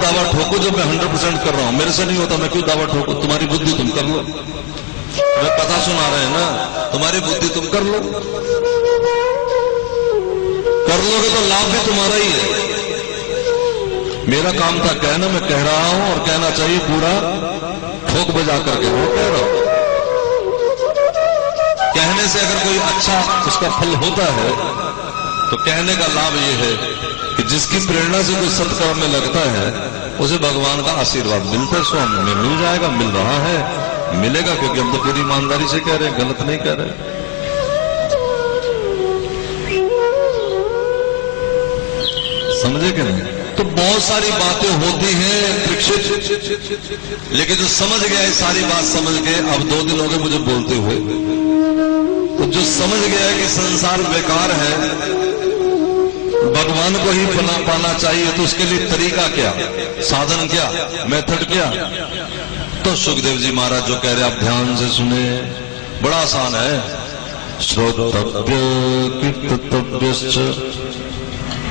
दावा ठोको जो मैं 100% कर रहा हूं, मेरे से नहीं होता, मैं क्यों दावा ठोको? तुम्हारी बुद्धि तुम कर लो, मैं कथा सुना रहे हैं ना, तुम्हारी बुद्धि तुम कर लो, कर लोगे तो लाभ भी तुम्हारा ही है। मेरा काम था कहना, मैं कह रहा हूं और कहना चाहिए पूरा ठोक बजा करके, वो कह रहा हूं। कहने से अगर कोई अच्छा उसका फल होता है तो कहने का लाभ ये है कि जिसकी प्रेरणा से कोई सत्कर्म में लगता है उसे भगवान का आशीर्वाद मिलता है, सो हमें मिल जाएगा, मिल रहा है, मिलेगा, क्योंकि हम तो पूरी ईमानदारी से कह रहे हैं, गलत नहीं कह रहे। समझे कि नहीं? तो बहुत सारी बातें होती हैं परीक्षित, लेकिन जो समझ गया है सारी बात समझ के, अब 2 दिन हो गए मुझे बोलते हुए, तो जो समझ गया है कि संसार बेकार है, भगवान को ही पाना चाहिए, तो उसके लिए तरीका क्या, साधन क्या, मेथड क्या? तो सुखदेव जी महाराज जो कह रहे आप ध्यान से सुने, बड़ा आसान है। श्रोतव्य कीर्तव्यश्च,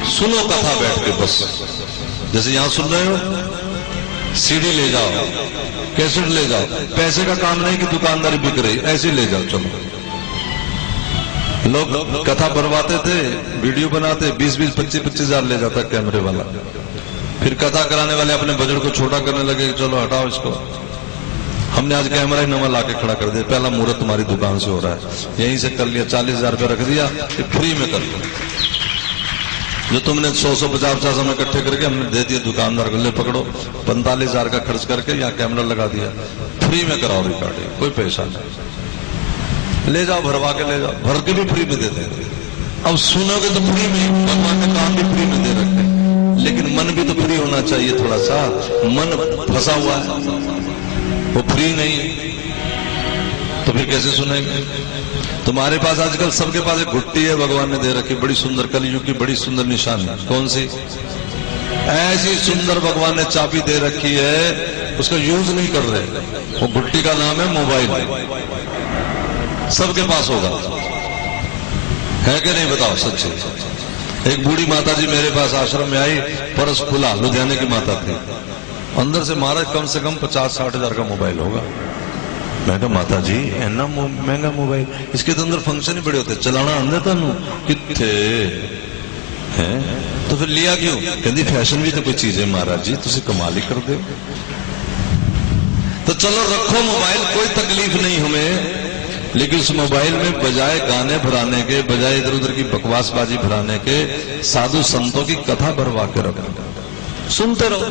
सुनो कथा बैठ के, बस जैसे यहां सुन रहे हो, सीडी ले जाओ, कैसेट ले जाओ, पैसे का काम नहीं कि दुकानदारी बिक रही, ऐसे ले जाओ, चलो। लोग कथा भरवाते थे, वीडियो बनाते, 20-20, 25-25 हजार ले जाता कैमरे वाला, फिर कथा कराने वाले अपने बजट को छोटा करने लगे, चलो हटाओ इसको, हमने आज कैमरा ही नवा लाके खड़ा कर दिया, पहला मुहूर्त तुम्हारी दुकान से हो रहा है, यहीं से कर लिया, 40,000 रुपया रख दिया, फ्री में कर लो, जो तुमने 100-150 में इकट्ठे करके हमने दे दिए दुकानदार को, ले पकड़ो, 45,000 का खर्च करके यहाँ कैमरा लगा दिया, फ्री में कराओ रिकॉर्डिंग, कोई पैसा नहीं, ले जाओ, भरवा के ले जाओ, भर के भी फ्री में दे देंगे। अब सुनोगे तो फ्री में, भगवान ने काम भी फ्री में दे रखे, लेकिन मन भी तो फ्री होना चाहिए थोड़ा सा, मन फंसा हुआ है, वो फ्री नहीं, तो फिर कैसे सुनेंगे? तुम्हारे पास आजकल सबके पास एक घुट्टी है, भगवान ने दे रखी, बड़ी सुंदर, कलयुग की बड़ी सुंदर निशानी, कौन सी? ऐसी सुंदर भगवान ने चाबी दे रखी है, उसका यूज नहीं कर रहे, वो घुट्टी का नाम है मोबाइल, सबके पास होगा, है कि नहीं बताओ सच्ची? एक बूढ़ी माता जी मेरे पास आश्रम में आई, पर्स खुला, लुधियाने की माता थी, अंदर से महाराज कम से कम 50-60 हजार का मोबाइल होगा। मैं कहा माता जी इतना महंगा मोबाइल, इसके तो अंदर फंक्शन ही बड़े होते, चलाना आंदे तुहानू किथे है, तो फिर लिया क्यों? कहती फैशन भी तो कोई चीज है महाराज जी, तुसी कमाल ही कर दे। तो चलो रखो मोबाइल, कोई तकलीफ नहीं हमें, लेकिन उस मोबाइल में बजाय गाने भराने के, बजाय इधर उधर की बकवासबाजी भराने के, साधु संतों की कथा भरवा के रखो, सुनते रहो,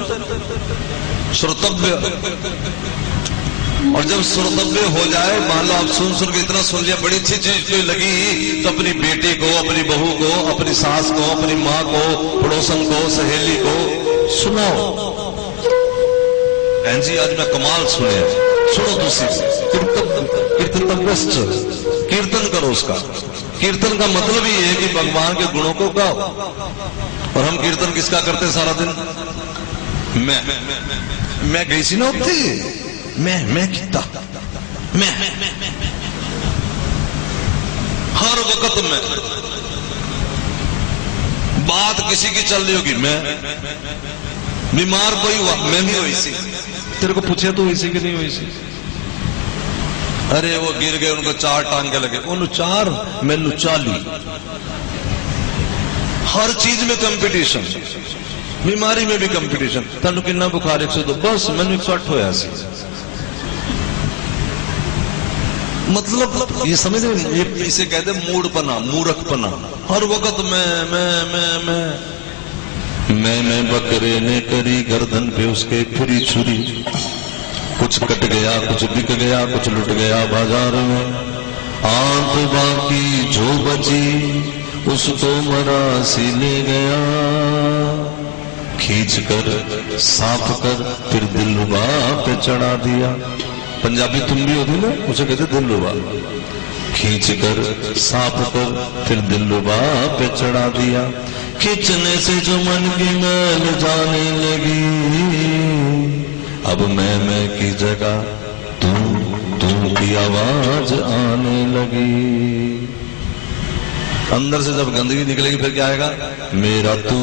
श्रोतव्य। और जब श्रोतव्य हो जाए, मान लो आप सुन के इतना सुन लिया, बड़ी अच्छी चीज कोई लगी, तो अपनी बेटी को, अपनी बहू को, अपनी सास को, अपनी माँ को, पड़ोसन को, सहेली को सुनाओ, बहन जी आज मैं कमाल सुने, सुनो दूसरी, कीर्तन करो उसका। कीर्तन का मतलब ही है कि भगवान के गुणों को गाओ, और हम कीर्तन किसका करते सारा दिन? मैं गई सी ना उत्थे, मैं किता, मैं हर वक्त में बात किसी की चल रही होगी, मैं बीमार कोई हुआ, मैं भी हुई सी, तेरे को पूछे तो हुई सी कि नहीं हुई सी? अरे वो गिर गए, उनको 4 टांगे लगे, उन्होंने 4, मैनू 40, हर चीज में कंपटीशन, बीमारी में भी कंपटीशन, तेन कितना बुखार 102, बस मैनू 108 होया सी। मतलब ये समझ रहे, ये इसे कहते मूढ़पना, मूर्खपना, हर वक्त मैं बकरे ने करी गर्दन पे उसके फिरी छुरी, कुछ कट गया, कुछ बिक गया, कुछ लुट गया बाजार में, आंत बाकी जो बची उसको मरासी ले गया, खींच कर साफ कर फिर दिलरुबा पे चढ़ा दिया। पंजाबी तुम भी होती ना, उसे कहते दिलरुबा, खींच कर साफ कर फिर दिलरुबा पे चढ़ा दिया, खींचने से जो मन की मैल जाने लगी, अब मैं की जगह तू की आवाज आने लगी। अंदर से जब गंदगी निकलेगी फिर क्या आएगा? मेरा तू